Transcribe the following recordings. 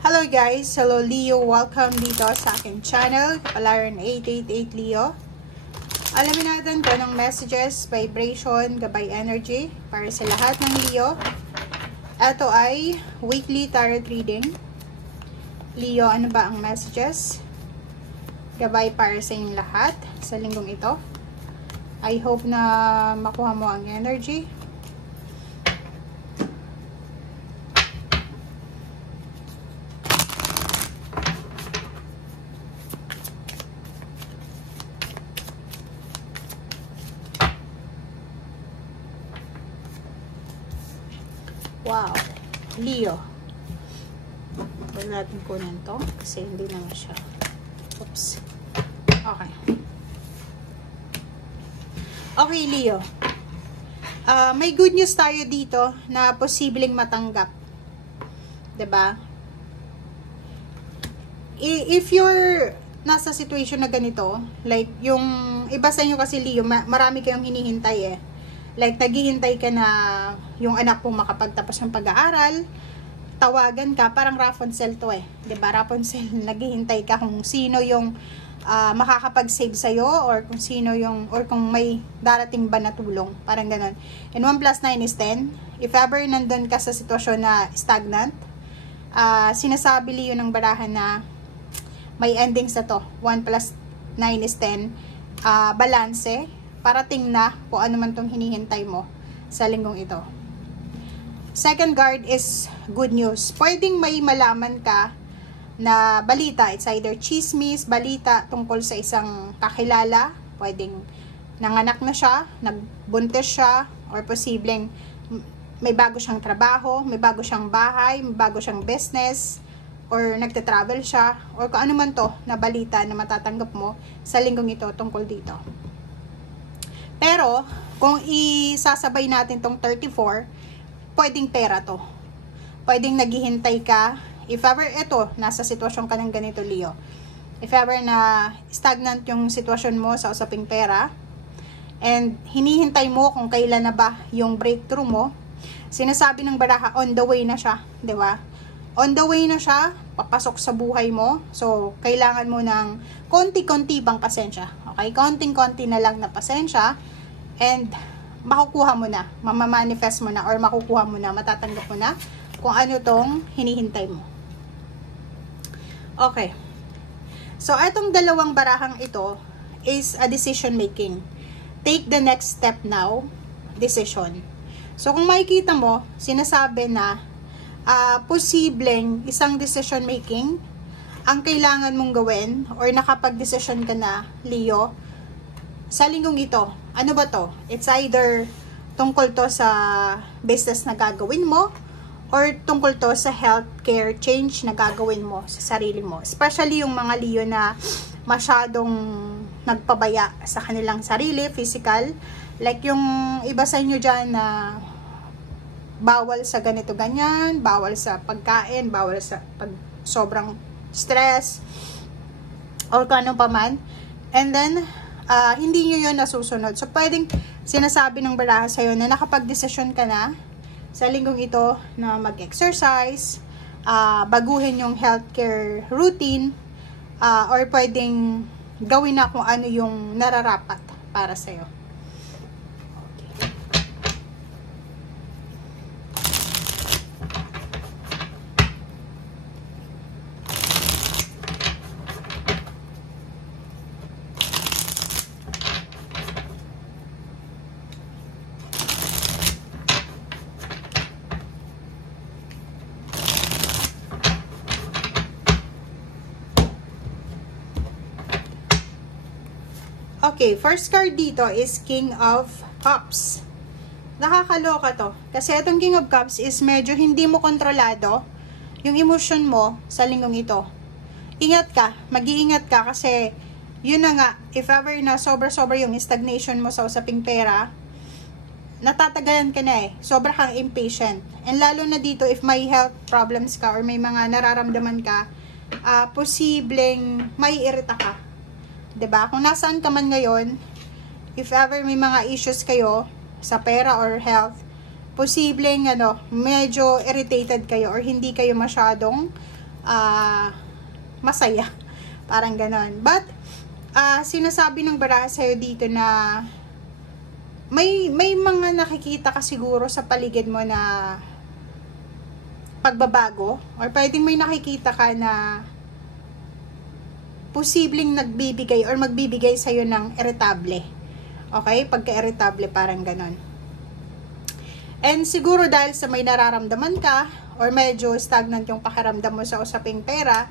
Hello guys! Hello Leo! Welcome dito sa aking channel, Kapalaran 888 Leo. Alamin natin kung anong messages, vibration, gabay energy para sa lahat ng Leo. Ito ay weekly tarot reading. Leo, ano ba ang messages? Gabay para sa inyong lahat sa linggong ito. I hope na makuha mo ang energy. Wow, Leo. Huwag natin kunin to kasi hindi naman siya. Oops. Okay. Okay, Leo. May good news tayo dito na posibleng matanggap. 'Di ba? If you're nasa situation na ganito, like yung iba sa inyo kasi Leo, marami kayong hinihintay eh. Like, naghihintay ka na yung anak mo makapagtapos ng pag-aaral, tawagan ka, parang Rapunzel to eh. Diba, Rapunzel, naghihintay ka kung sino yung makakapag-save sa'yo, or kung sino yung, or kung may darating ba na tulong, parang ganon. And 1 plus 9 is 10. If ever nandun ka sa sitwasyon na stagnant, sinasabi Leo ng barahan na may endings na to. 1 plus 9 is 10. Balanse. Parating na kung ano man tong hinihintay mo sa linggong ito. Second card is good news. Pwedeng may malaman ka na balita. It's either chismis, balita tungkol sa isang kakilala. Pwedeng nanganak na siya, nagbuntis siya, or posibleng may bago siyang trabaho, may bago siyang bahay, may bago siyang business, or nagte-travel siya, or kung ano man to na balita na matatanggap mo sa linggong ito tungkol dito. Pero, kung isasabay natin tong 34, pwedeng pera to. Pwedeng naghihintay ka. If ever ito, nasa sitwasyon ka ng ganito, Leo. If ever na stagnant yung sitwasyon mo sa usaping pera, and hinihintay mo kung kailan na ba yung breakthrough mo, sinasabi ng baraha, on the way na siya. Di ba? On the way na siya, papasok sa buhay mo. So, kailangan mo ng konti-konti pang pasensya. Okay? Konting-konti na lang na pasensya. And, makukuha mo na. Mamamanifest mo na. Or makukuha mo na. Matatanggap mo na kung ano tong hinihintay mo. Okay. So, itong dalawang barahang ito is a decision making. Take the next step now. Decision. So, kung makikita mo, sinasabi na posibleng isang decision making ang kailangan mong gawin or nakapag-decision ka na, Leo, sa linggong ito. Ano ba to? It's either tungkol to sa business na gagawin mo or tungkol to sa healthcare change na gagawin mo sa sarili mo. Especially yung mga Leo na masyadong nagpabaya sa kanilang sarili, physical. Like yung iba sa inyo dyan na bawal sa ganito ganyan, bawal sa pagkain, bawal sa sobrang stress, or kung ano pa man. And then, hindi nyo yun nasusunod. So, pwedeng sinasabi ng baraha sa'yo na nakapag-desisyon ka na sa linggong ito na mag-exercise, baguhin yung healthcare routine, or pwedeng gawin na kung ano yung nararapat para sa'yo. Okay, first card dito is King of Cups. Nakakaloka to. Kasi itong King of Cups is medyo hindi mo kontrolado yung emotion mo sa linggong ito. Ingat ka, mag-iingat ka kasi yun na nga, if ever na sobra-sobra yung stagnation mo sa usaping pera, natatagalan ka na eh. Sobra kang impatient. And lalo na dito, if may health problems ka or may mga nararamdaman ka, posibleng may irita ka. 'Di ba? Kung nasaan ka man ngayon, if ever may mga issues kayo sa pera or health, posibleng medyo irritated kayo or hindi kayo masyadong masaya. Parang ganon. But, sinasabi ng baraha sa'yo dito na may mga nakikita ka siguro sa paligid mo na pagbabago, or pwedeng may nakikita ka na posibleng nagbibigay or magbibigay sa'yo ng irritable. Okay? Pagka-irritable, parang ganon. And siguro dahil sa may nararamdaman ka, or medyo stagnant yung pakiramdam mo sa usaping pera,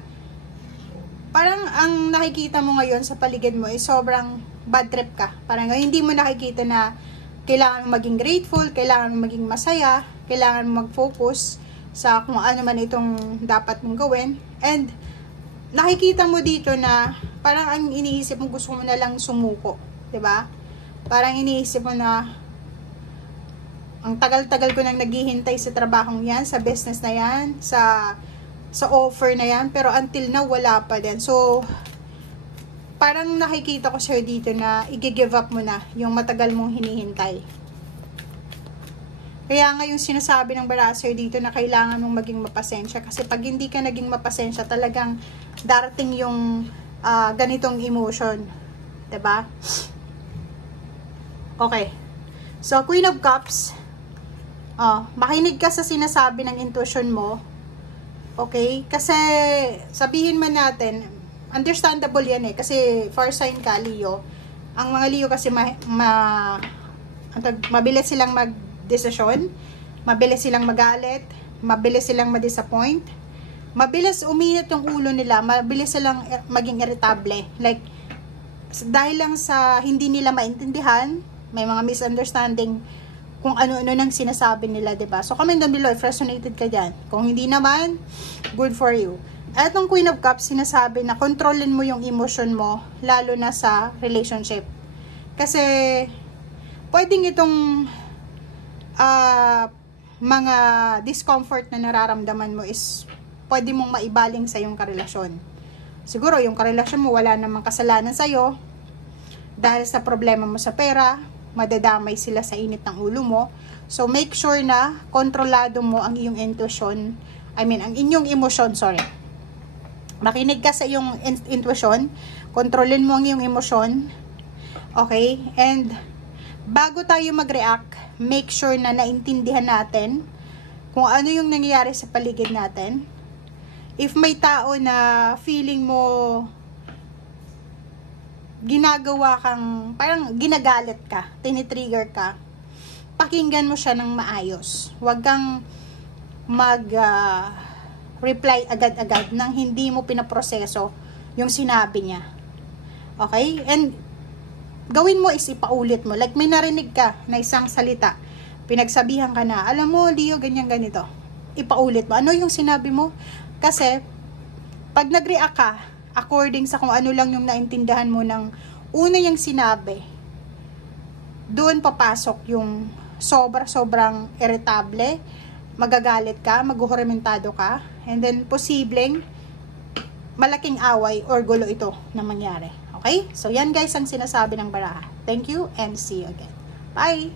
parang ang nakikita mo ngayon sa paligid mo is sobrang bad trip ka. Parang hindi mo nakikita na kailangan mo maging grateful, kailangan mo maging masaya, kailangan mo mag-focus sa kung ano man itong dapat mong gawin. And nakikita mo dito na parang ang iniisip mo, gusto mo na lang sumuko, 'di ba? Parang iniisip mo na ang tagal-tagal ko nang naghihintay sa trabahong 'yan, sa business na 'yan, sa offer na 'yan, pero until now wala pa din. So parang nakikita ko sir dito na i-give up mo na yung matagal mong hinihintay. Kaya nga yung sinasabi ng baraha sir dito na kailangan mong maging mapasensya, kasi pag hindi ka naging mapasensya, talagang darating yung ganitong emotion, 'di ba? Okay. So Queen of Cups, makinig ka sa sinasabi ng intuition mo. Okay? Kasi sabihin man natin, understandable yan kasi fire sign ka, Leo. Ang mga Leo kasi mabilis silang magdesisyon, mabilis silang magalit, mabilis silang ma-disappoint, mabilis uminit yung ulo nila, mabilis silang maging irritable. Like, dahil lang sa hindi nila maintindihan, may mga misunderstanding kung ano-ano nang sinasabi nila, 'di ba? So, comment down below if resonated ka dyan. Kung hindi naman, good for you. At ng Queen of Cups, sinasabi na kontrolin mo yung emotion mo, lalo na sa relationship. Kasi, pwedeng itong mga discomfort na nararamdaman mo is pwede mong maibaling sa yung karelasyon. Siguro, yung karelasyon mo, wala namang kasalanan sa'yo. Dahil sa problema mo sa pera, madadamay sila sa init ng ulo mo. So, make sure na kontrolado mo ang iyong intuition. Ang inyong emosyon, sorry. Makinig ka sa iyong intuition. Kontrolin mo ang iyong emosyon. Okay? And, bago tayo mag-react, make sure na naintindihan natin kung ano yung nangyayari sa paligid natin. If may tao na feeling mo ginagawa kang, parang ginagalit ka, tinitrigger ka, pakinggan mo siya ng maayos. Huwag kang reply agad-agad nang hindi mo pinaproseso yung sinabi niya. Okay? And gawin mo is ipaulit mo. Like may narinig ka na isang salita, pinagsabihan ka na, alam mo Leo, ganyan ganito. Ipaulit mo. Ano yung sinabi mo? Kasi pag nag-react ka according sa kung ano lang yung naintindihan mo ng una niyang sinabi, doon papasok yung sobrang irritable, magagalit ka, maghuhuramentado ka, and then posibleng malaking away or gulo ito na mangyari. Okay? So yan guys ang sinasabi ng baraha. Thank you and see you again. Bye!